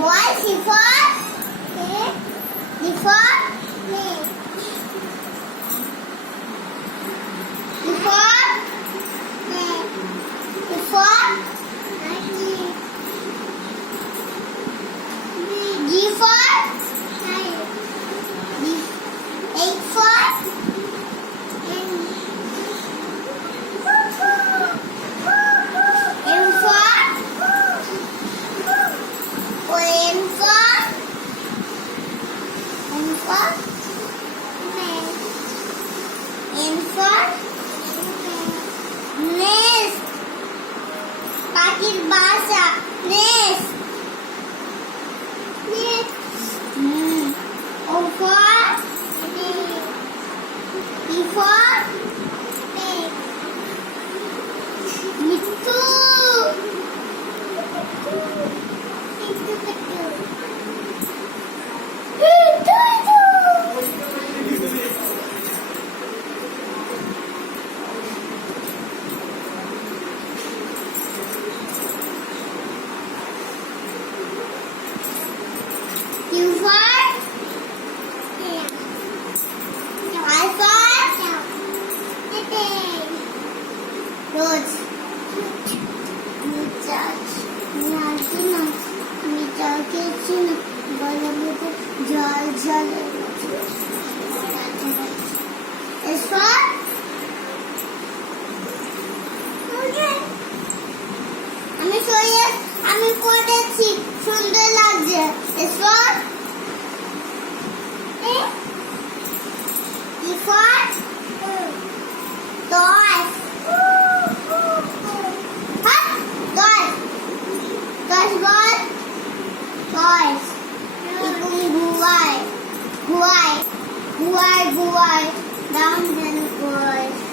Boy, for for nest. পাখির বাসা nest. O for E for Mithu. Q for I for Rose. জল জল S for আমি পড়েছি সুন্দর লাগছে S for E for toys. Toys what? Toys. Guai. Down then boys.